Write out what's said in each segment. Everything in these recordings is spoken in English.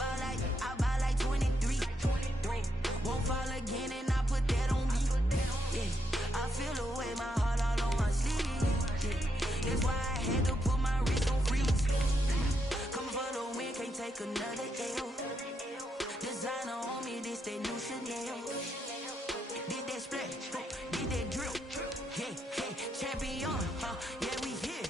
I buy like 23. Won't fall again and I put that on me. Yeah, I feel the way, my heart all on my sleeve. Yeah, that's why I had to put my wrist on freeze. Coming for the win, can't take another L. Designer on me, this that new Chanel. Did that splash, did that drip. Yeah, champion, yeah, we here.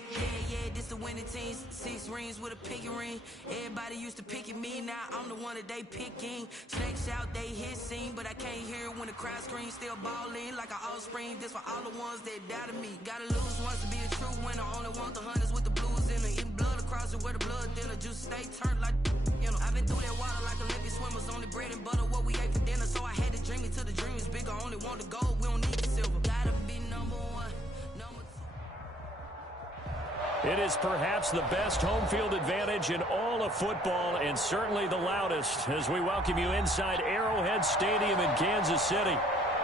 Yeah, this the winning team. 6 rings with a pinky ring. Everybody used to pick at me, now I'm the one that they picking. Snakes out, they hit scene, but I can't hear it when the crowd screams. Still ballin' like an offspring. This for all the ones that doubted me. Gotta lose once to be a true winner. Only want the hunters with the blues in it. Eating blood across it where the blood thinner. Just stay turned like, you know. I've been through that water like Olympic swimmers. Only bread and butter, what we ate for dinner. So I had to dream it till the dream is bigger. Only want the gold, we don't need the silver. Gotta be number one, number two. It is perhaps the best home field advantage in all of football, and certainly the loudest, as we welcome you inside Arrowhead Stadium in Kansas City.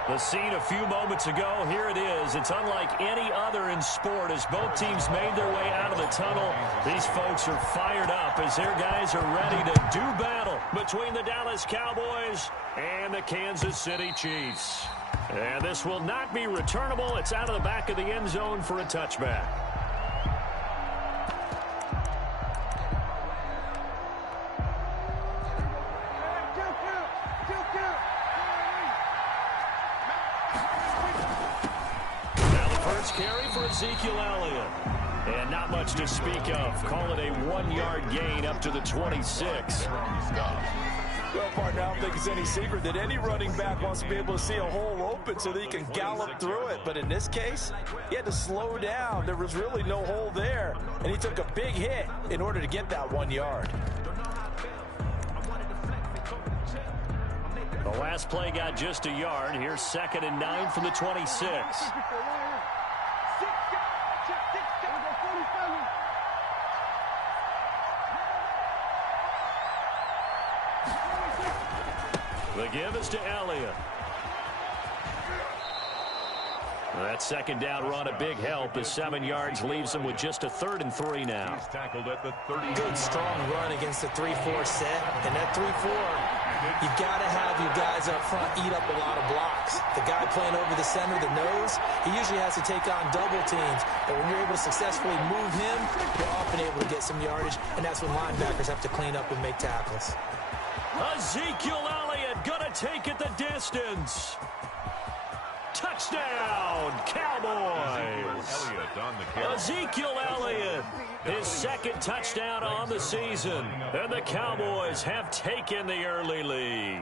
The scene a few moments ago, here it is. It's unlike any other in sport as both teams made their way out of the tunnel. These folks are fired up as their guys are ready to do battle between the Dallas Cowboys and the Kansas City Chiefs. And this will not be returnable. It's out of the back of the end zone for a touchback. Carry for Ezekiel Elliott. And not much to speak of. Call it a 1-yard gain up to the 26. Well, partner, I don't think it's any secret that any running back wants to be able to see a hole open so that he can gallop through it. But in this case, he had to slow down. There was really no hole there. And he took a big hit in order to get that 1 yard. The last play got just a yard. Here's 2nd and 9 from the 26. The give is to Elliott. That 2nd down run, a big help. The 7 yards leaves him with just a 3rd and 3 now. He's tackled at the 30. Good, strong run against the 3-4 set. And that 3-4, you've got to have your guys up front eat up a lot of blocks. The guy playing over the center, the nose, he usually has to take on double teams. But when you're able to successfully move him, you're often able to get some yardage. And that's when linebackers have to clean up and make tackles. Ezekiel Elliott gonna take it the distance. Touchdown, Cowboys. Ezekiel Elliott, his 2nd touchdown on the season. And the Cowboys have taken the early lead.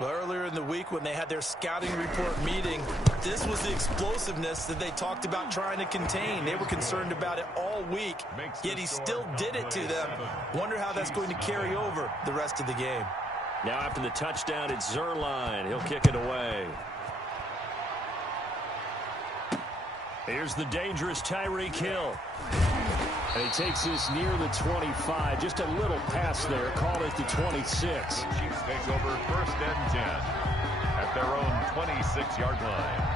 Well, earlier in the week when they had their scouting report meeting, this was the explosiveness that they talked about trying to contain. They were concerned about it all week, yet he still did it to them. Wonder how that's going to carry over the rest of the game. Now after the touchdown, it's Zuerlein. He'll kick it away. Here's the dangerous Tyreek Hill. And he takes this near the 25. Just a little pass there. Call it the 26. Chiefs take over 1st and 10 at their own 26-yard line.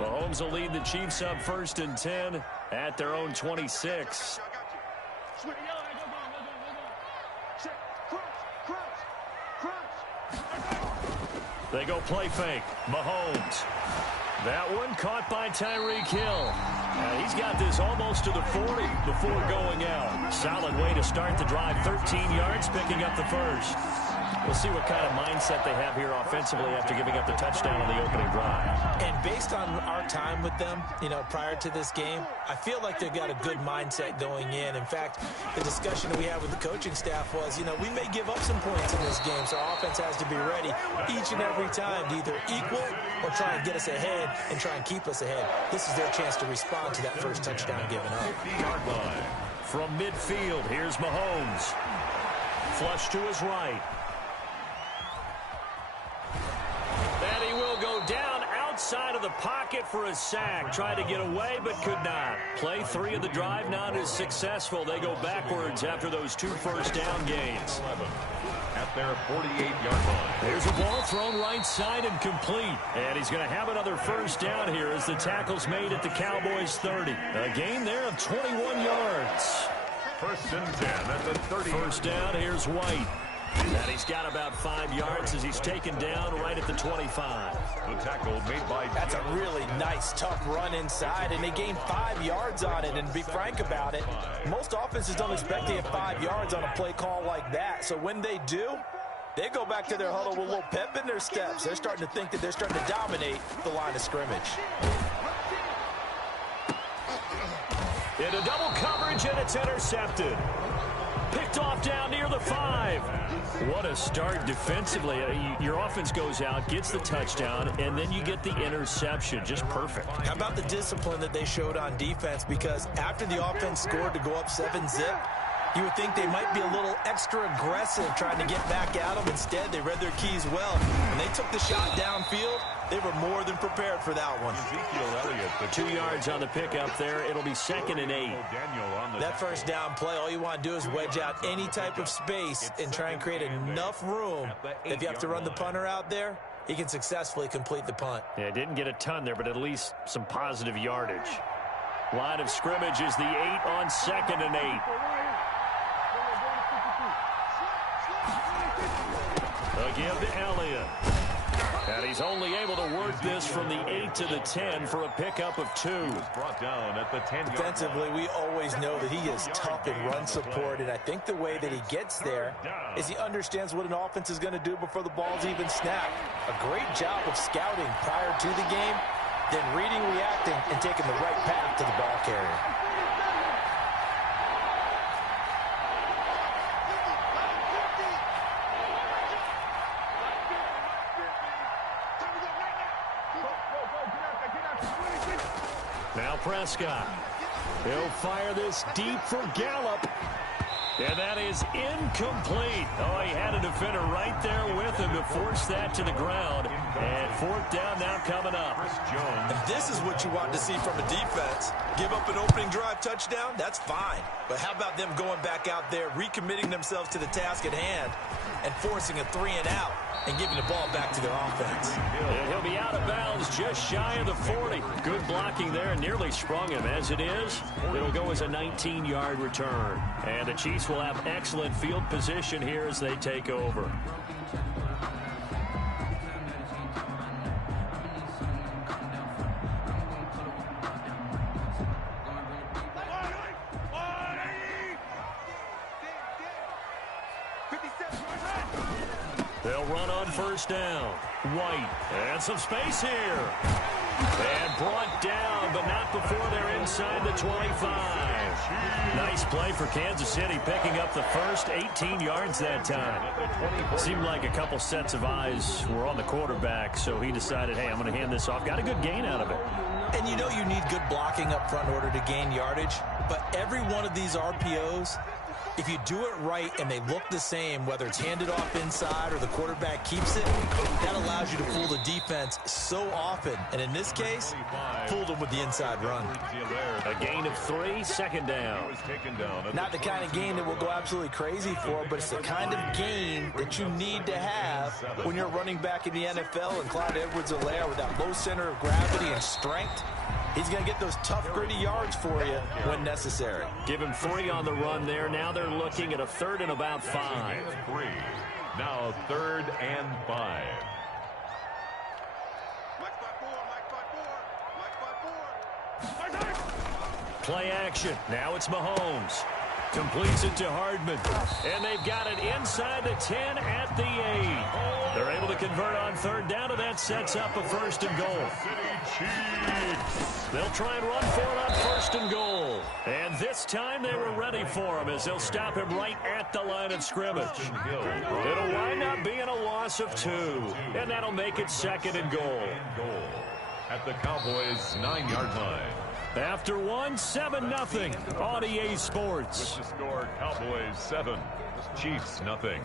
Mahomes will lead the Chiefs up 1st and 10 at their own 26. They go play fake. Mahomes. That one caught by Tyreek Hill. He's got this almost to the 40 before going out. Solid way to start the drive. 13 yards, picking up the 1st. We'll see what kind of mindset they have here offensively after giving up the touchdown on the opening drive. And based on our time with them, prior to this game, I feel like they've got a good mindset going in. In fact, the discussion that we had with the coaching staff was, we may give up some points in this game, so our offense has to be ready each and every time to either equal or try and get us ahead and try and keep us ahead. This is their chance to respond to that first touchdown given up. From midfield, here's Mahomes. Flush to his right. And he will go outside of the pocket for a sack. Tried to get away, but could not. Play 3 of the drive not as successful. They go backwards after those 2 first-down gains. At their 48-yard line. There's a ball thrown right side and complete. And he's going to have another first down here as the tackle's made at the Cowboys' 30. A gain there of 21 yards. First and 10 at the 30. First down, here's White. And he's got about 5 yards as he's taken down right at the 25. The tackle made by... That's a really nice, tough run inside, and they gained 5 yards on it. And to be frank about it, most offenses don't expect to get 5 yards on a play call like that. So when they do, they go back to their huddle with a little pep in their steps. They're starting to think that they're starting to dominate the line of scrimmage. Into double coverage, and it's intercepted. Picked off down near the 5. What a start defensively. Your offense goes out, gets the touchdown, and then you get the interception. Just perfect. How about the discipline that they showed on defense? Because after the offense scored to go up 7-zip, you would think they might be a little extra aggressive trying to get back at them. Instead, they read their keys well. When they took the shot downfield, they were more than prepared for that one. Ezekiel Elliott, the 2 yards on the pickup there. It'll be 2nd and 8. That first down play, all you want to do is wedge out any type of space and try and create enough room. If you have to run the punter out there, he can successfully complete the punt. Yeah, didn't get a ton there, but at least some positive yardage. Line of scrimmage is the 8 on 2nd and 8. A give to Elliott. And he's only able to work this from the 8 to the 10 for a pickup of 2. Brought down at the 10-yard Defensively, we always know that he is tough in run support, and I think the way that he gets there is he understands what an offense is going to do before the ball's even snapped. A great job of scouting prior to the game, then reading, reacting, and taking the right path to the ball carrier. Now Prescott. He'll fire this deep for Gallup. And that is incomplete. Oh, he had a defender right there with him to force that to the ground. And 4th down now coming up. And this is what you want to see from a defense. Give up an opening drive touchdown, that's fine. But how about them going back out there, recommitting themselves to the task at hand, and forcing a 3-and-out and giving the ball back to their offense. And he'll be out of bounds just shy of the 40. Good blocking there, nearly sprung him. As it is, it'll go as a 19-yard return. And the Chiefs will have excellent field position here as they take over. They'll run on first down. White, and some space here. And brought down, but not before they're inside the 25. Nice play for Kansas City, picking up the first 18 yards that time. Seemed like a couple sets of eyes were on the quarterback, so he decided, hey, I'm going to hand this off. Got a good gain out of it. And you know you need good blocking up front in order to gain yardage, but every one of these RPOs, if you do it right and they look the same, whether it's handed off inside or the quarterback keeps it, that allows you to fool the defense so often. And in this case, fooled them with the inside run. A gain of 3, 2nd down. Not the kind of gain that will go absolutely crazy for, but it's the kind of gain that you need to have when you're running back in the NFL. And Clyde Edwards-Helaire with that low center of gravity and strength, he's going to get those tough, gritty yards for you when necessary. Give him 3 on the run there. Now they're looking at a 3rd and about 5. 3. Now 3rd and 5. Play action. Now it's Mahomes. Completes it to Hardman. And they've got it inside the 10 at the 8. They're able to convert on 3rd down, and that sets up a 1st and goal. They'll try and run for it on 1st and goal. And this time they were ready for him as they'll stop him right at the line of scrimmage. It'll wind up being a loss of 2. And that'll make it 2nd and goal. At the Cowboys' 9-yard line. After 1, 7-0 on EA Sports. With the score, Cowboys 7, Chiefs 0.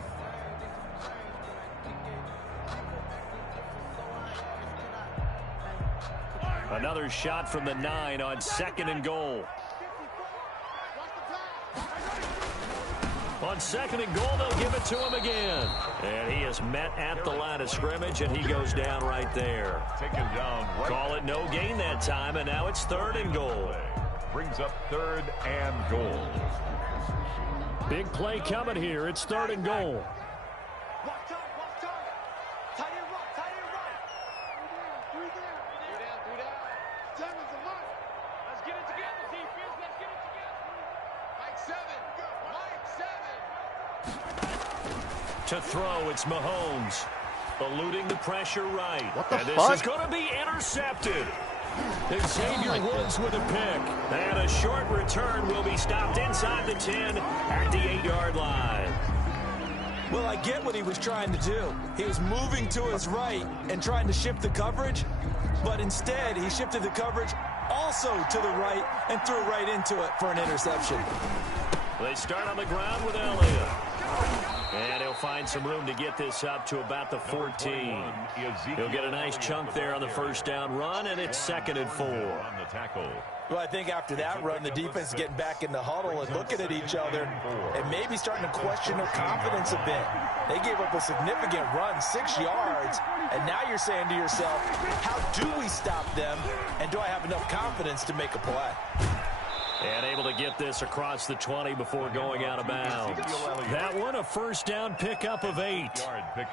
Another shot from the 9 on 2nd and goal. On 2nd and goal, they'll give it to him again. And he is met at the line of scrimmage, and he goes down right there. Taken down. Right. Call it no gain that time, and now it's 3rd and goal. Brings up 3rd and goal. Big play coming here. It's 3rd and goal. To throw, it's Mahomes. Eluding the pressure right. What the and fuck? This is going to be intercepted. Xavier Woods with a pick. And a short return will be stopped inside the 10 at the 8-yard line. Well, I get what he was trying to do. He was moving to his right and trying to shift the coverage, but instead he shifted the coverage also to the right and threw right into it for an interception. They start on the ground with Elliott. And he'll find some room to get this up to about the 14. He'll get a nice chunk there on the first down run, and it's 2nd and 4. On the tackle. Well, I think after that run, the defense is getting back in the huddle and looking at each other and maybe starting to question their confidence a bit. They gave up a significant run, 6 yards, and now you're saying to yourself, how do we stop them, and do I have enough confidence to make a play? And able to get this across the 20 before going out of bounds. That one, a first down pickup of 8.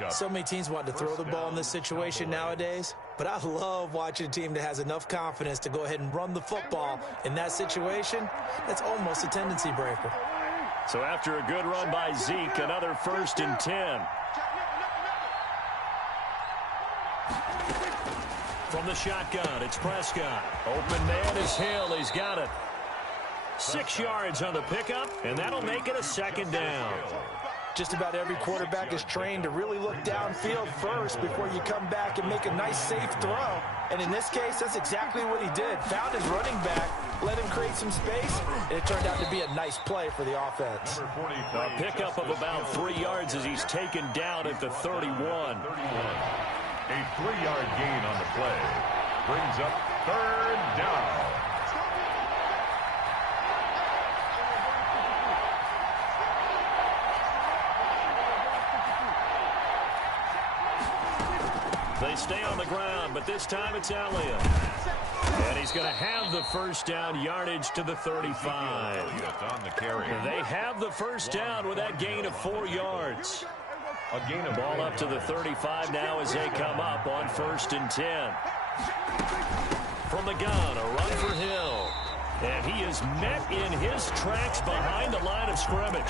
So many teams want to throw the ball in this situation nowadays, but I love watching a team that has enough confidence to go ahead and run the football in that situation. That's almost a tendency breaker. So after a good run by Zeke, another 1st and 10. From the shotgun, it's Prescott. Open man is Hill. He's got it. 6 yards on the pickup, and that'll make it a 2nd down. Just about every quarterback is trained to really look downfield first before you come back and make a nice, safe throw. And in this case, that's exactly what he did. Found his running back, let him create some space, and it turned out to be a nice play for the offense. A pickup of about 3 yards as he's taken down at the 31. A 3-yard gain on the play. Brings up 3rd down. They stay on the ground, but this time it's Elliott. And he's going to have the first down, yardage to the 35. On the carry. They have the first down with that gain of 4 yards. A gain of ball up to the 35 now as they come up on 1st and 10. From the gun, a run for Hill. And he is met in his tracks behind the line of scrimmage.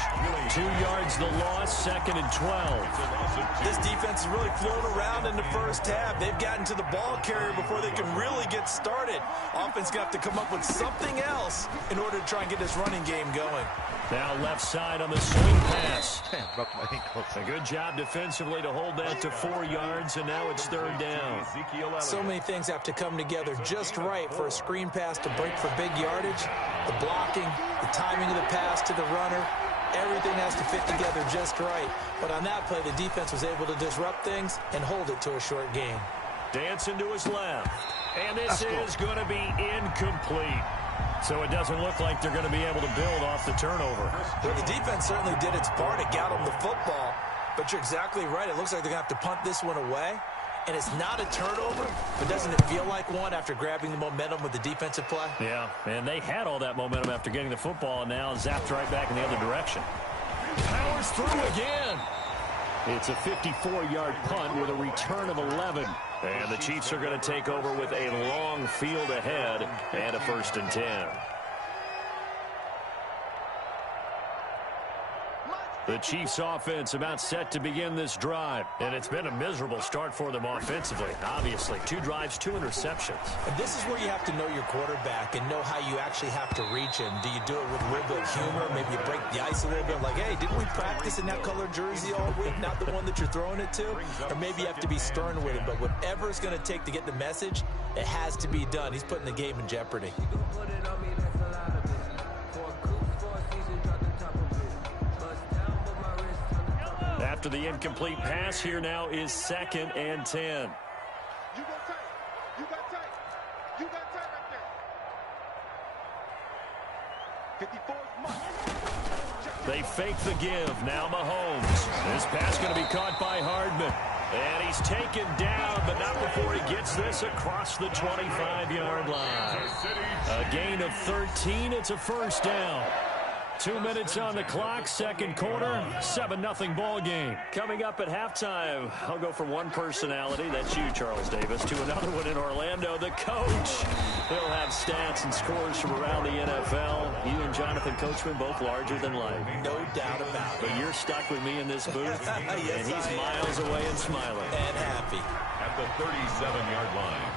2 yards the loss, 2nd and 12. This defense has really flown around in the first half. They've gotten to the ball carrier before they can really get started. Offense got to come up with something else in order to try and get this running game going. Now left side on the swing pass. Damn, broke my ankle. A good job defensively to hold that to 4 yards, and now it's 3rd down. So many things have to come together just right for a screen pass to break for big yardage. The blocking, the timing of the pass to the runner, everything has to fit together just right. But on that play, the defense was able to disrupt things and hold it to a short gain. Dancing to his left. And this is going to be incomplete. So it doesn't look like they're going to be able to build off the turnover. Well, the defense certainly did its part to get them the football. But you're exactly right. It looks like they're going to have to punt this one away. And it's not a turnover, but doesn't it feel like one after grabbing the momentum with the defensive play? Yeah, and they had all that momentum after getting the football, and now zapped right back in the other direction. Powers through again. It's a 54-yard punt with a return of 11. And the Chiefs are going to take over with a long field ahead and a 1st and 10. The Chiefs offense about set to begin this drive. And it's been a miserable start for them offensively. Obviously, 2 drives, 2 interceptions. And this is where you have to know your quarterback and know how you actually have to reach him. Do you do it with a little bit of humor? Maybe you break the ice a little bit like, hey, didn't we practice in that color jersey all week? Not the one that you're throwing it to? Or maybe you have to be stern with him. But whatever it's going to take to get the message, it has to be done. He's putting the game in jeopardy. After the incomplete pass, here now is 2nd and 10. You got time right there. 54 They fake the give. Now Mahomes. This pass going to be caught by Hardman. And he's taken down, but not before he gets this across the 25-yard line. A gain of 13. It's a first down. 2 minutes on the clock, second quarter, 7-0 ball game. Coming up at halftime, I'll go from one personality, that's you, Charles Davis, to another one in Orlando, the coach. He'll have stats and scores from around the NFL. You and Jonathan Coachman, both larger than life. No doubt about it. But you're stuck with me in this booth, Yes, and he's miles away and smiling. And happy. At the 37-yard line.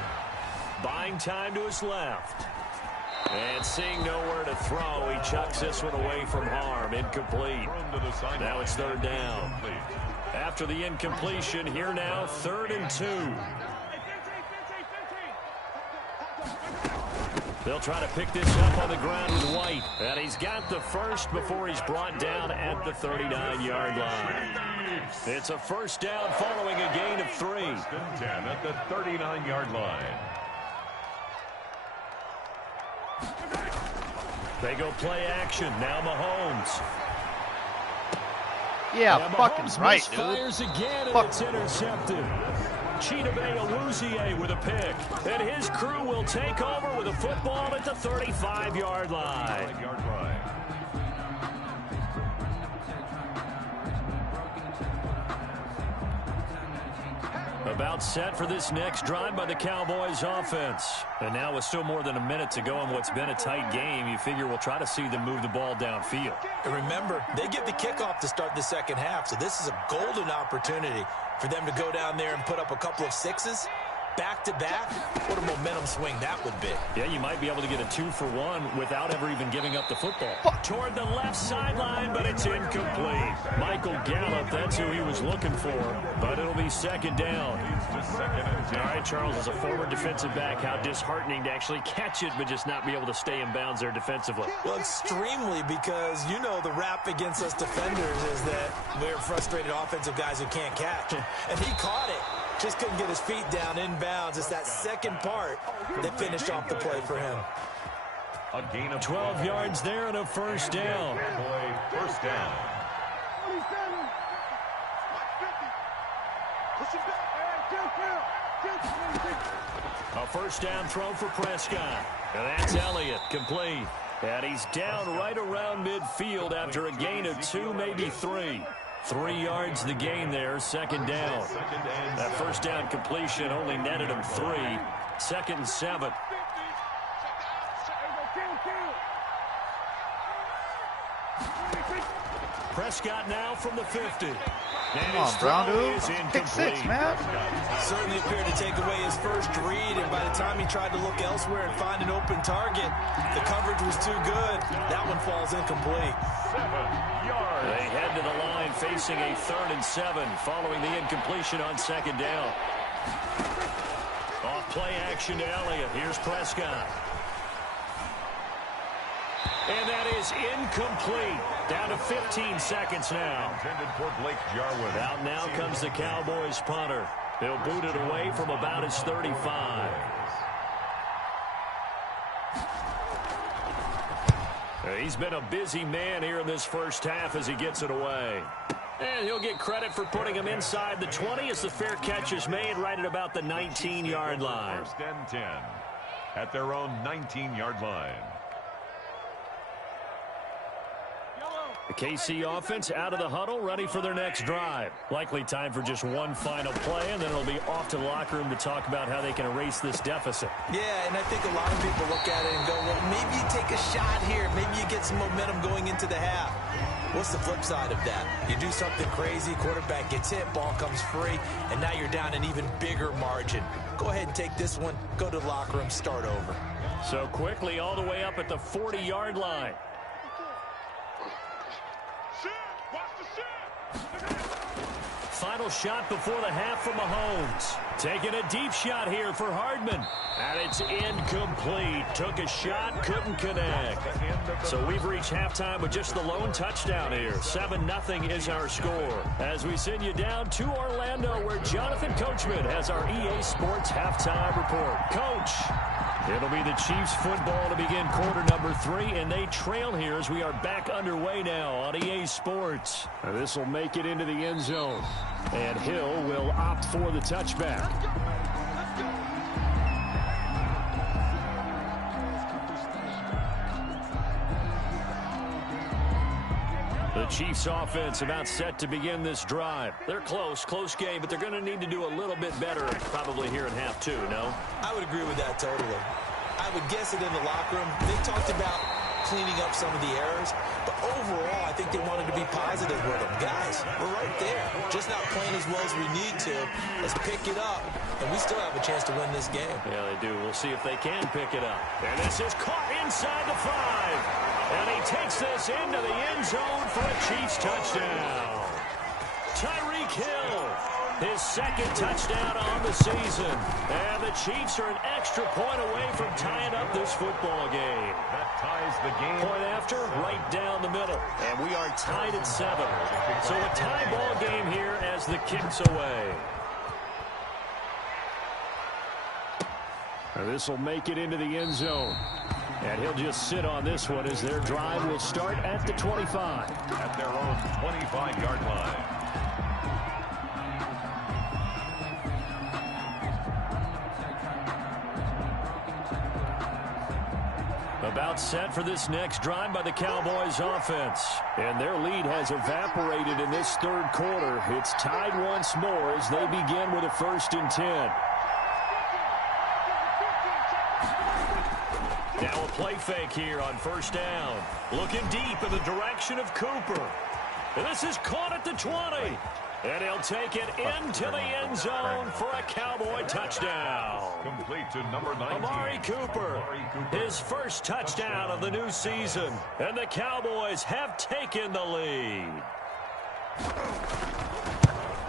Buying time to his left. And seeing nowhere to throw, he chucks this one away from harm. Incomplete. Now it's third down. After the incompletion, here now, 3rd and 2. They'll try to pick this up on the ground with White. And he's got the first before he's brought down at the 39-yard line. It's a first down following a gain of 3. 1st and 10 at the 39-yard line. They go play action. Now Mahomes. Yeah, and fucking Mahomes right, dude. Fires again, and it's intercepted. Chidobe Awuzie with a pick. And his crew will take over with a football at the 35-yard line. About set for this next drive by the Cowboys offense. And now with still more than a minute to go in what's been a tight game, you figure we'll try to see them move the ball downfield. And remember, they get the kickoff to start the second half, so this is a golden opportunity for them to go down there and put up a couple of sixes. Back-to-back, what a momentum swing that would be. Yeah, you might be able to get a 2-for-1 without ever even giving up the football. Toward the left sideline, but it's incomplete. Michael Gallup, that's who he was looking for, but it'll be second down. All right, Charles, as a former defensive back, how disheartening to actually catch it, but just not be able to stay in bounds there defensively. Well, extremely, because you know the rap against us defenders is that we're frustrated offensive guys who can't catch. And he caught it. Just couldn't get his feet down in bounds. It's that second part that finished off the play for him. A gain of 12 yards there and a first down. First down. A first down throw for Prescott. And that's Elliott, complete. And he's down right around midfield after a gain of 2, maybe 3. 3 yards the gain there, second down. That first down completion only netted him 3. 2nd and 7. Prescott now from the 50. Come on, Brown, dude. Pick 6, man. Certainly appeared to take away his first read, and by the time he tried to look elsewhere and find an open target, the coverage was too good. That one falls incomplete. 7 yards. They head to the line facing a 3rd and 7 following the incompletion on second down. Off play action to Elliott. Here's Prescott. And that is incomplete. Down to 15 seconds now. Intended for Blake Jarwin. Out now comes the Cowboys punter. He'll boot it away from about his 35. He's been a busy man here in this first half as he gets it away. And he'll get credit for putting him inside the 20 as the fair catch is made right at about the 19-yard line. 1st and 10 at their own 19-yard line. The KC offense out of the huddle, ready for their next drive. Likely time for just one final play, and then it'll be off to the locker room to talk about how they can erase this deficit. Yeah, and I think a lot of people look at it and go, well, maybe you take a shot here. Maybe you get some momentum going into the half. What's the flip side of that? You do something crazy, quarterback gets hit, ball comes free, and now you're down an even bigger margin. Go ahead and take this one, go to the locker room, start over. So quickly all the way up at the 40-yard line. Final shot before the half from Mahomes. Taking a deep shot here for Hardman. And it's incomplete. Took a shot, couldn't connect. So we've reached halftime with just the lone touchdown here. 7-0 is our score. As we send you down to Orlando, where Jonathan Coachman has our EA Sports halftime report. Coach. It'll be the Chiefs football to begin quarter number 3, and they trail here as we are back underway now on EA Sports. This will make it into the end zone, and Hill will opt for the touchback. The Chiefs offense about set to begin this drive. They're close game, but they're going to need to do a little bit better probably here in half 2, no? I would agree with that totally. I would guess it in the locker room. They talked about cleaning up some of the errors, but overall, I think they wanted to be positive with them. Guys, we're right there. Just not playing as well as we need to. Let's pick it up, and we still have a chance to win this game. Yeah, they do. We'll see if they can pick it up. And this is caught inside the 5. And he takes this into the end zone for a Chiefs touchdown. Tyreek Hill, his second touchdown on the season. And the Chiefs are an extra point away from tying up this football game. That ties the game. Point after, right down the middle. And we are tied at 7. So a tie ball game here as the kick's away. This will make it into the end zone. And he'll just sit on this one as their drive will start at the 25. At their own 25-yard line. About set for this next drive by the Cowboys offense. And their lead has evaporated in this third quarter. It's tied once more as they begin with a 1st and 10. Now a play fake here on 1st down. Looking deep in the direction of Cooper. And this is caught at the 20. And he'll take it into the end zone for a Cowboy touchdown. Complete to number 19. Amari Cooper, his first touchdown of the new season. And the Cowboys have taken the lead.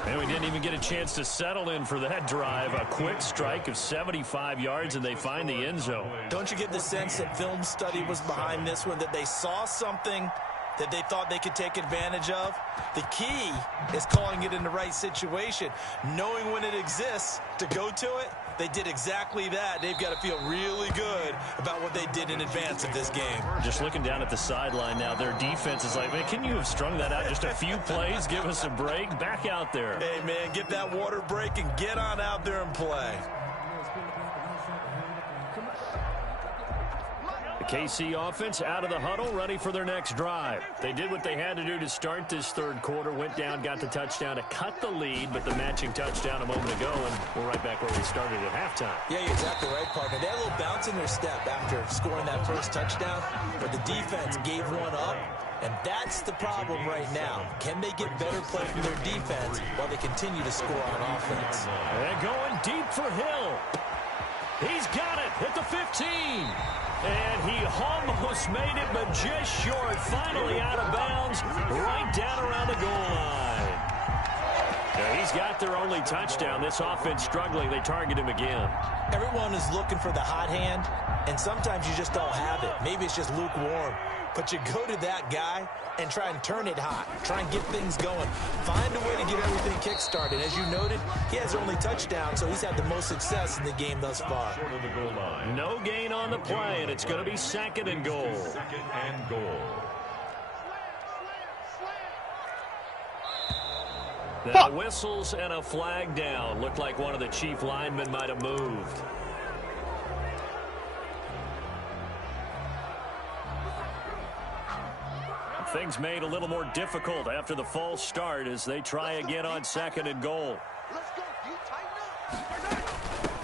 And we didn't even get a chance to settle in for that drive. A quick strike of 75 yards, and they find the end zone. Don't you get the sense that film study was behind this one, that they saw something that they thought they could take advantage of? The key is calling it in the right situation, knowing when it exists to go to it. They did exactly that. They've got to feel really good about what they did in advance of this game. Just looking down at the sideline now, their defense is like, man, can you have strung that out just a few plays? Give us a break. Back out there. Hey, man, get that water break and get on out there and play. KC offense out of the huddle, ready for their next drive. They did what they had to do to start this third quarter, went down, got the touchdown to cut the lead, but the matching touchdown a moment ago, and we're right back where we started at halftime. Yeah, you're exactly right, partner. They had a little bounce in their step after scoring that first touchdown, but the defense gave one up, and that's the problem right now. Can they get better play from their defense while they continue to score on offense? And going deep for Hill. He's got it at the 15. And he almost made it, but just short. Finally out of bounds, right down around the goal line. Yeah, he's got their only touchdown. This offense struggling. They target him again. Everyone is looking for the hot hand, and sometimes you just don't have it. Maybe it's just lukewarm. But you go to that guy and try and turn it hot. Try and get things going. Find a way to get everything kick-started. As you noted, he has only touchdown, so he's had the most success in the game thus far. Short of the goal line. No gain on the play, and it's going to be 2nd and goal. 2nd and goal. Now whistles and a flag down. Looked like one of the Chief linemen might have moved. Things made a little more difficult after the false start as they try again on 2nd and goal.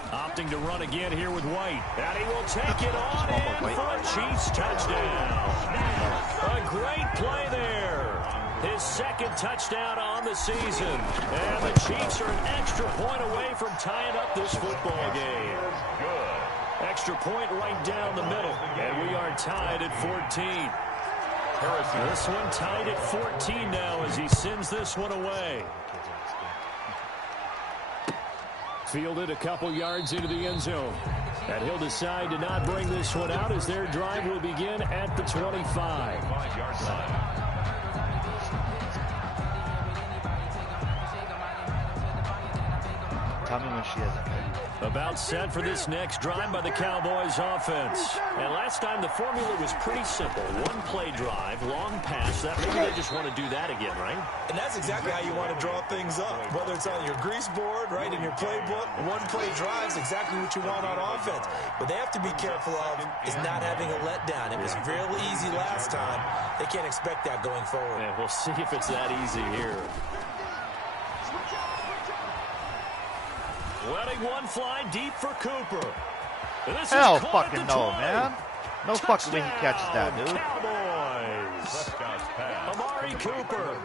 Opting to run again here with White. And he will take it on in for a Chiefs touchdown. A great play there. His 2nd touchdown on the season. And the Chiefs are an extra point away from tying up this football game. Extra point right down the middle. And we are tied at 14. This one tied at 14 now as he sends this one away. Fielded a couple yards into the end zone. And he'll decide to not bring this one out as their drive will begin at the 25. 5-yard line. Tell me when she isn't. About set for this next drive by the Cowboys offense. And last time the formula was pretty simple. One play drive, long pass. That maybe they just want to do that again, right? And that's exactly how you want to draw things up. Whether it's on your grease board, right, in your playbook, one play drive is exactly what you want on offense. But they have to be careful of is not having a letdown. It was real easy last time. They can't expect that going forward. Yeah, we'll see if it's that easy here. Letting one fly deep for Cooper. Hell fucking no, man. No fucking way he catches that, dude. Cowboys. Amari Cooper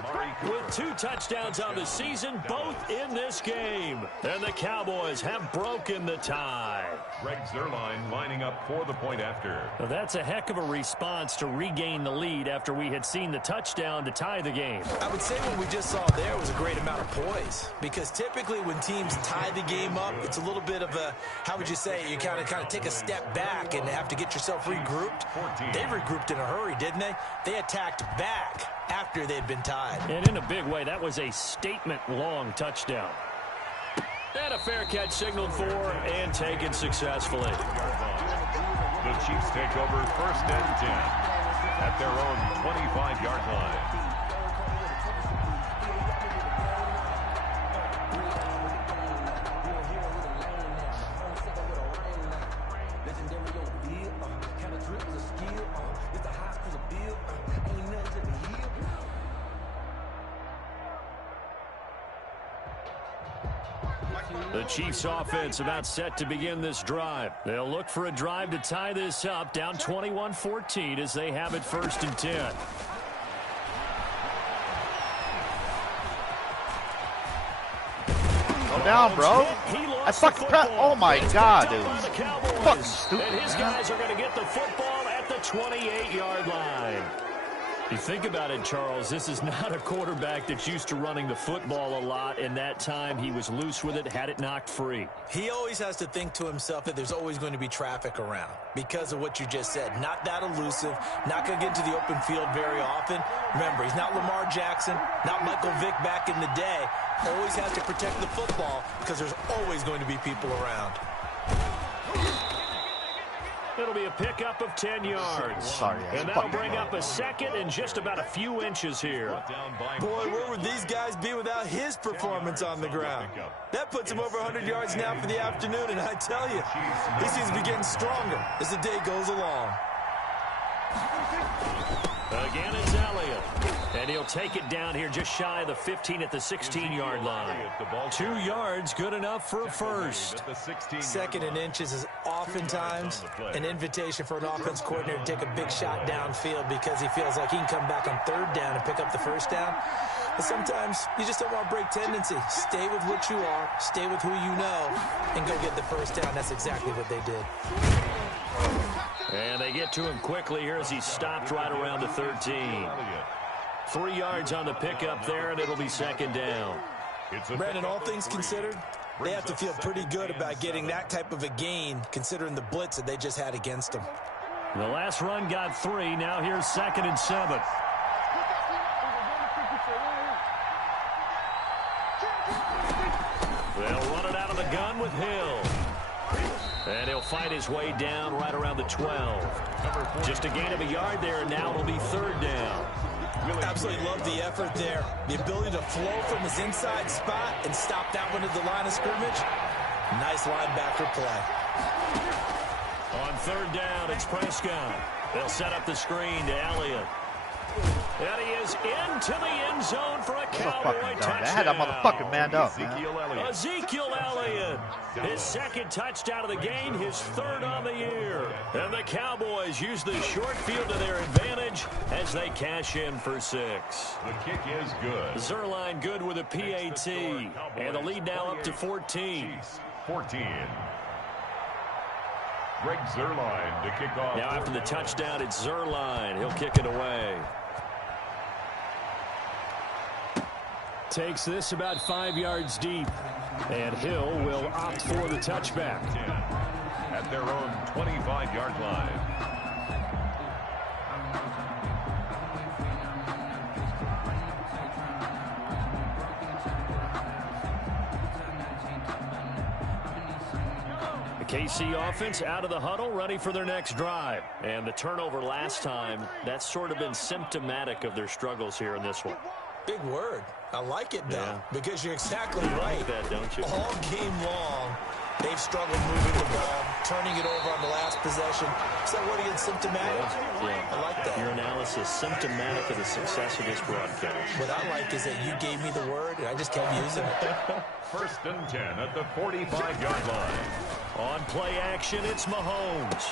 with 2 touchdowns on the season, both in this game. And the Cowboys have broken the tie. Greg Zuerlein lining up for the point after. Well, that's a heck of a response to regain the lead after we had seen the touchdown to tie the game. I would say what we just saw there was a great amount of poise, because typically when teams tie the game up, it's a little bit of a, how would you say, you kind of take a step back and have to get yourself regrouped. They regrouped in a hurry, didn't they? They attacked back after they'd been tied. And in a big way, that was a statement-long touchdown. And a fair catch signaled for and taken successfully. The Chiefs take over 1st and 10 at their own 25-yard line. The Chiefs offense about set to begin this drive. They'll look for a drive to tie this up, down 21-14 as they have it 1st and 10. Go down, bro. I fucking oh my god, dude. Fucking stupid, and his guys are going to get the football at the 28-yard line. You think about it, Charles, this is not a quarterback that's used to running the football a lot, and that time he was loose with it, had it knocked free. He always has to think to himself that there's always going to be traffic around because of what you just said. Not that elusive, not going to get into the open field very often. Remember, he's not Lamar Jackson, not Michael Vick back in the day. Always has to protect the football because there's always going to be people around. It'll be a pickup of 10 yards. Sorry, and that'll bring up a second and just about a few inches here. Boy, where would these guys be without his performance on the ground? That puts him over 100 yards now for the afternoon, and I tell you, he seems to be getting stronger as the day goes along. Again, it's Elliott. And he'll take it down here just shy of the 15 at the 16-yard line. 2 yards, good enough for a first. 2nd and inches is oftentimes an invitation for an offense coordinator to take a big shot downfield because he feels like he can come back on 3rd down and pick up the 1st down. But sometimes you just don't want to break tendency. Stay with what you are, stay with who you know, and go get the 1st down. That's exactly what they did. And they get to him quickly here as he stopped right around the 13. 3 yards on the pickup there, and it'll be 2nd down. Brandon, all things considered, they have to feel pretty good about getting that type of a gain, considering the blitz that they just had against them. The last run got 3. Now here's 2nd and 7. They'll run it out of the gun with Hill. And he'll fight his way down right around the 12. Just a gain of a yard there, and now it'll be 3rd down. Absolutely love the effort there. The ability to flow from his inside spot and stop that one at the line of scrimmage. Nice linebacker play. On 3rd down, it's Prescott. They'll set up the screen to Elliott. And he is into the end zone for a Cowboy touchdown. I had that motherfucking manned up, man. Ezekiel Elliott, his 2nd touchdown of the game, his 3rd on the year. And the Cowboys use the short field to their advantage as they cash in for 6. The kick is good. Zuerlein good with a PAT. And the lead now up to 14. 14. Greg Zuerlein to kick off. Now after the touchdown, it's Zuerlein. He'll kick it away. Takes this about 5 yards deep. And Hill will opt for the touchback. At their own 25-yard line. KC offense out of the huddle, ready for their next drive. And the turnover last time, that's sort of been symptomatic of their struggles here in this one. Big word. I like it, though, because you're exactly right. Like that, don't you? All game long, they've struggled moving the ball, turning it over on the last possession. Is that word again, symptomatic? Yeah. I like that. Your analysis, symptomatic of the success of this broadcast. What I like is that you gave me the word, and I just kept using it. 1st and 10 at the 45-yard line. On play action, it's Mahomes.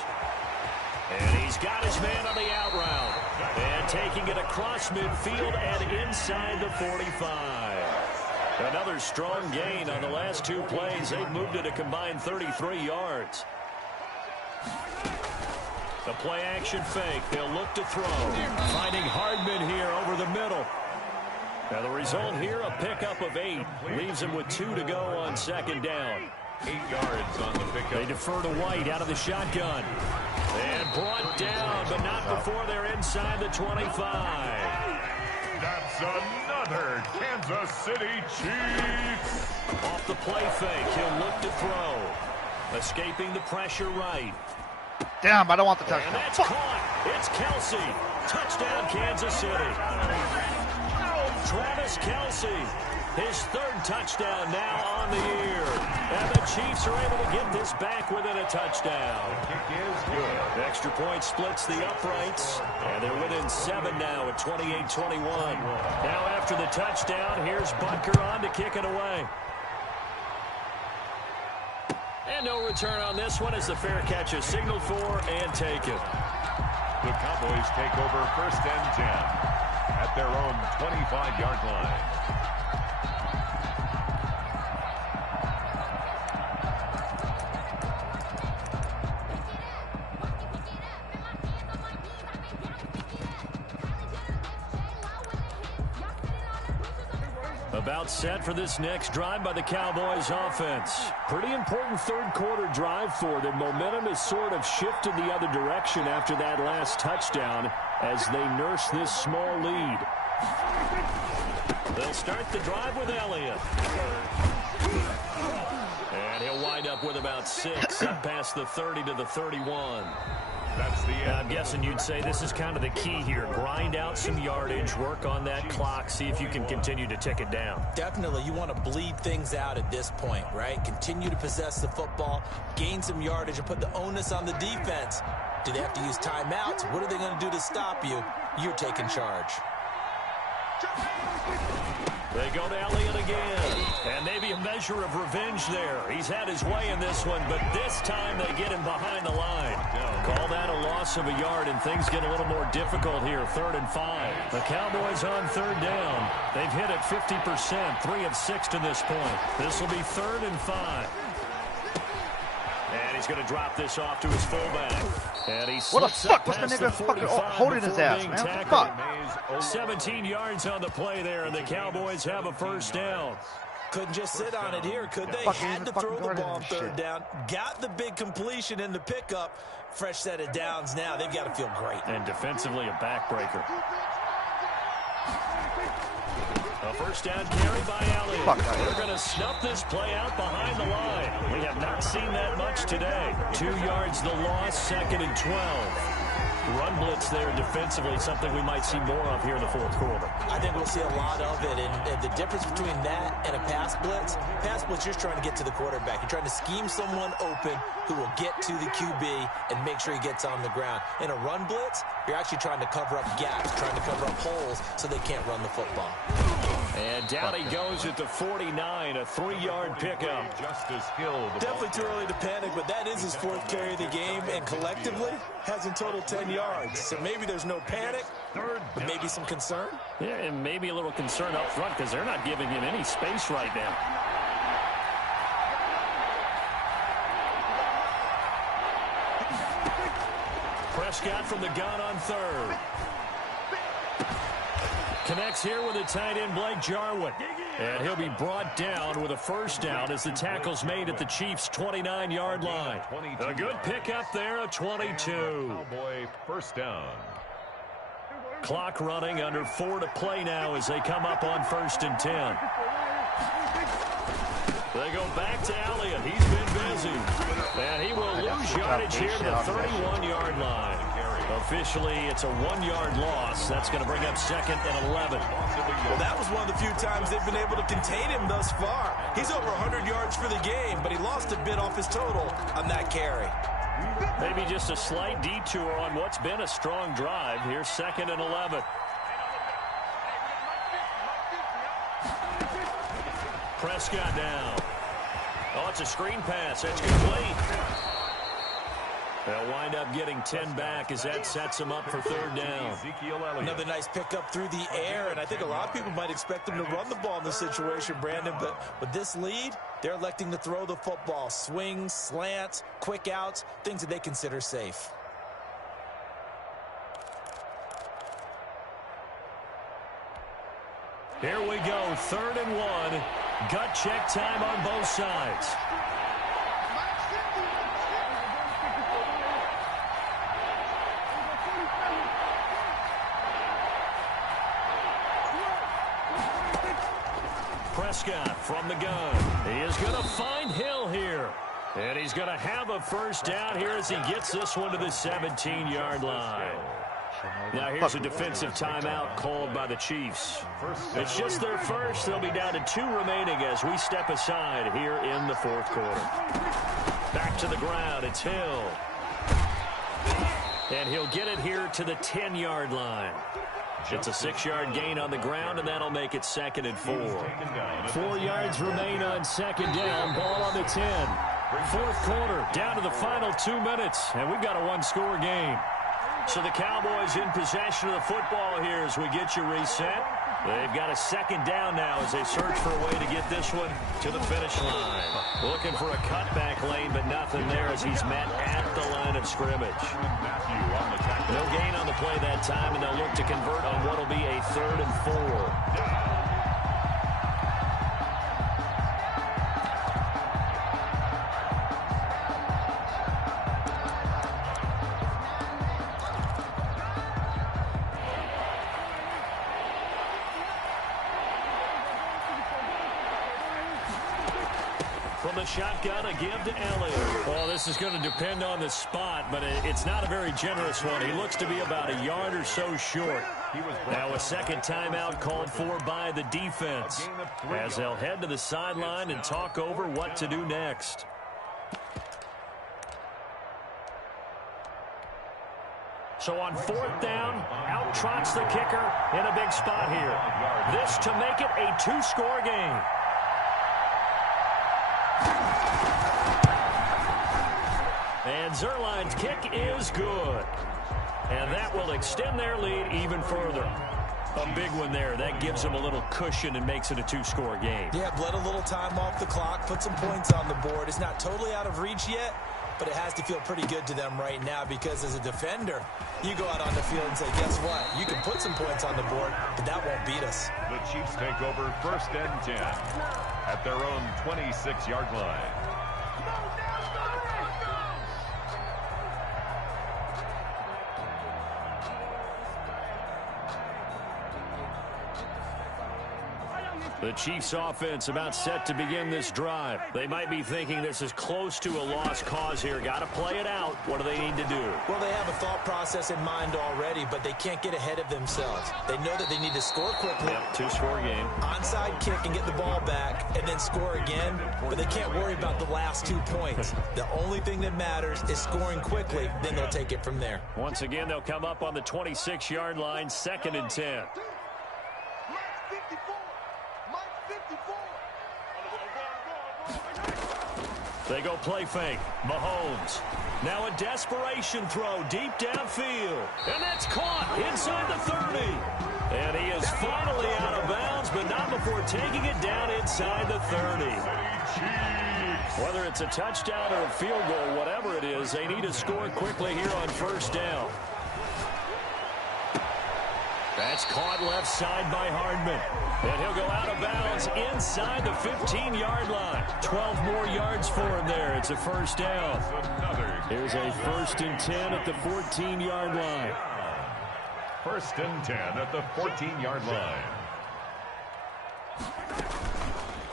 And he's got his man on the out route. And taking it across midfield and inside the 45. Another strong gain on the last 2 plays. They've moved it a combined 33 yards. The play action fake. They'll look to throw. Finding Hardman here over the middle. Now the result here, a pickup of 8. Leaves him with 2 to go on 2nd down. 8 yards on the pickup. They defer to White out of the shotgun. And brought down, but not before they're inside the 25. That's another Kansas City Chiefs. Off the play fake, he'll look to throw. Escaping the pressure right. Damn, I don't want the touchdown. And that's caught. It's Kelsey. Touchdown, Kansas City. Travis Kelsey. His 3rd touchdown now on the year. And the Chiefs are able to get this back within a touchdown. The kick is good. Extra point splits the uprights. And they're within 7 now at 28-21. Now after the touchdown, here's Butker on to kick it away. And no return on this one as the fair catch is signaled for and taken. The Cowboys take over 1st and 10 at their own 25-yard line. About set for this next drive by the Cowboys offense. Pretty important 3rd quarter drive for them. Momentum has sort of shifted the other direction after that last touchdown as they nurse this small lead. They'll start the drive with Elliott. And he'll wind up with about 6 up past the 30 to the 31. That's the end. I'm guessing you'd say this is kind of the key here. Grind out some yardage, work on that clock, see if you can continue to tick it down. Definitely, you want to bleed things out at this point, right? Continue to possess the football, gain some yardage, and put the onus on the defense. Do they have to use timeouts? What are they going to do to stop you? You're taking charge. They go to Elliott again, and maybe a measure of revenge there. He's had his way in this one, but this time they get him behind the line. Call that a loss of a yard, and things get a little more difficult here, 3rd and 5. The Cowboys on 3rd down. They've hit it 50%, 3 of 6 to this point. This will be 3rd and 5. And he's going to drop this off to his fullback. And he What the slips fuck? up What's the past nigga fucking holding his ass, being man? What the tackled. fuck? 17 yards on the play there, and the Cowboys have a 1st down. Couldn't just sit on it here, could they? Fucking Had to fucking throw the guarded ball on this 3rd shit. down. Got the big completion in the pickup. Fresh set of downs now. They've got to feel great. And defensively, a backbreaker. A 1st down carry by Elliott. They're going to snuff this play out behind the line. We have not seen that much today. 2 yards the loss, 2nd and 12. Run blitz there defensively, something we might see more of here in the 4th quarter. I think we'll see a lot of it, and the difference between that and a pass blitz, you're just trying to get to the quarterback. You're trying to scheme someone open who will get to the QB and make sure he gets on the ground. In a run blitz, you're actually trying to cover up gaps, trying to cover up holes so they can't run the football. And down he goes at the 49, a 3-yard pickup. Justice Hill. Definitely too early to panic, but that is his 4th carry of the game, and collectively has in total 10 yards. So maybe there's no panic, but maybe some concern. Yeah, and maybe a little concern up front because they're not giving him any space right now. Prescott from the gun on 3rd. Connects here with a tight end, Blake Jarwin. And he'll be brought down with a 1st down as the tackle's made at the Chiefs' 29-yard line. A good pickup there, a 22. Cowboy 1st down. Clock running, under 4 to play now as they come up on 1st and 10. They go back to Elliott. He's been busy. And he yardage here to the 31-yard line. Officially, it's a 1-yard loss. That's going to bring up second and 11. Well, that was one of the few times they've been able to contain him thus far. He's over 100 yards for the game, but he lost a bit off his total on that carry. Maybe just a slight detour on what's been a strong drive. Here's second and 11. Prescott down. Oh, it's a screen pass. That's complete. They'll wind up getting 10 back as that sets them up for third down. Another nice pickup through the air, and I think a lot of people might expect them to run the ball in this situation, Brandon, but with this lead, they're electing to throw the football. Swings, slants, quick outs, things that they consider safe. Here we go, third and 1. Gut check time on both sides. Prescott from the gun. He is going to find Hill here. And he's going to have a first down here as he gets this one to the 17-yard line. Now here's a defensive timeout called by the Chiefs. It's just their first. They'll be down to 2 remaining as we step aside here in the fourth quarter. Back to the ground. It's Hill. And he'll get it here to the 10-yard line. It's a 6-yard gain on the ground, and that'll make it second and 4. 4 yards remain on second down. Ball on the 10. Fourth quarter, down to the final 2 minutes, and we've got a 1-score game. So the Cowboys in possession of the football here as we get you reset. They've got a second down now as they search for a way to get this one to the finish line. Looking for a cutback lane, but nothing there as he's met at the line of scrimmage. No gain on the play that time, and they'll look to convert on what will be a third and 4. From the shotgun, a give to Elliott. Well, this is going to depend on the spot, but it's not a very generous one. He looks to be about a yard or so short. Now a second timeout called for by the defense as they'll head to the sideline and talk over what to do next. So on fourth down, out trots the kicker in a big spot here. This to make it a 2-score game. And Zuerlein's kick is good. And that will extend their lead even further. A big one there. That gives them a little cushion and makes it a 2-score game. Yeah, bled a little time off the clock, put some points on the board. It's not totally out of reach yet, but it has to feel pretty good to them right now because as a defender, you go out on the field and say, guess what? You can put some points on the board, but that won't beat us. The Chiefs take over first and 10 at their own 26-yard line. The Chiefs offense about set to begin this drive. They might be thinking this is close to a lost cause here. Got to play it out. What do they need to do? Well, they have a thought process in mind already, but they can't get ahead of themselves. They know that they need to score quickly. Yep, 2-score game. Onside kick and get the ball back and then score again, but they can't worry about the last 2 points. The only thing that matters is scoring quickly, then they'll take it from there. Once again, they'll come up on the 26-yard line, second and 10. They go play fake. Mahomes. Now a desperation throw deep downfield. And that's caught inside the 30. And he is finally out of bounds, but not before taking it down inside the 30. Whether it's a touchdown or a field goal, whatever it is, they need to score quickly here on first down. That's caught left side by Hardman. And he'll go out of bounds inside the 15-yard line. 12 more yards for him there. It's a first down. Here's a first and 10 at the 14-yard line. First and 10 at the 14-yard line.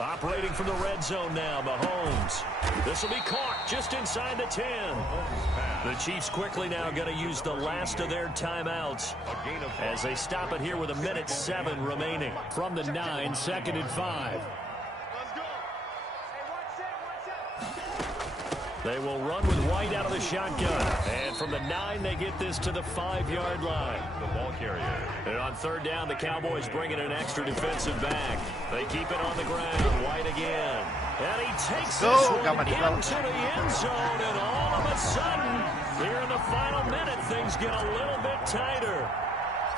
Operating from the red zone now, Mahomes. This will be caught just inside the 10. The Chiefs quickly now going to use the last of their timeouts as they stop it here with 1:07 remaining. From the 9, 2nd and 5. They will run with White out of the shotgun. And from the 9, they get this to the 5-yard line. The ball carrier. And on 3rd down, the Cowboys bring in an extra defensive back. They keep it on the ground. White again. And he takes this one into the end zone. And all of a sudden, here in the final minute, things get a little bit tighter.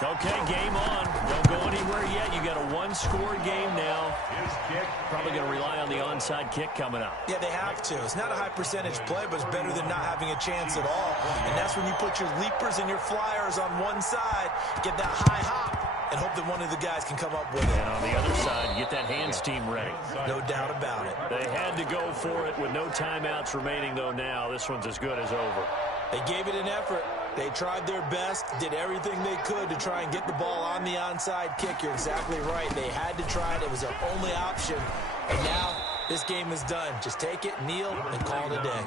Okay, game on. Don't go anywhere yet. You got a 1-score game now. His kick. Probably going to rely on the onside kick coming up. Yeah, they have to. It's not a high percentage play, but it's better than not having a chance at all. And that's when you put your leapers and your flyers on one side, get that high hop, and hope that one of the guys can come up with it. And on the other side, get that hands team ready. No doubt about it. They had to go for it with no timeouts remaining, though, now. This one's as good as over. They gave it an effort. They tried their best, did everything they could to try and get the ball on the onside kick. You're exactly right. They had to try it. It was their only option. And now this game is done. Just take it, kneel, and call it a day.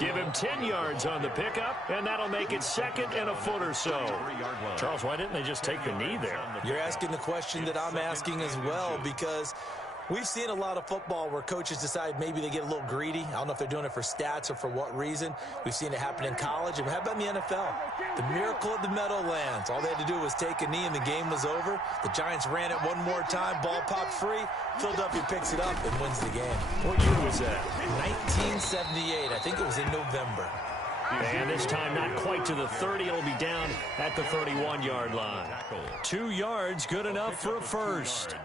Give him 10 yards on the pickup, and that'll make it 2nd and a foot or so. Charles, why didn't they just take the knee there? You're asking the question that I'm asking as well, because we've seen a lot of football where coaches decide maybe they get a little greedy. I don't know if they're doing it for stats or for what reason. We've seen it happen in college. And how about in the NFL? The miracle of the Meadowlands. All they had to do was take a knee and the game was over. The Giants ran it one more time. Ball popped free. Philadelphia picks it up and wins the game. What year was that? 1978. I think it was in November. And this time not quite to the 30. It'll be down at the 31-yard line. 2 yards, good enough for a first.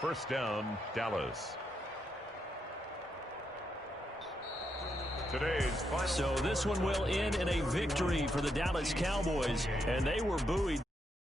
1st down, Dallas. So this one will end in a victory for the Dallas Cowboys, and they were buoyed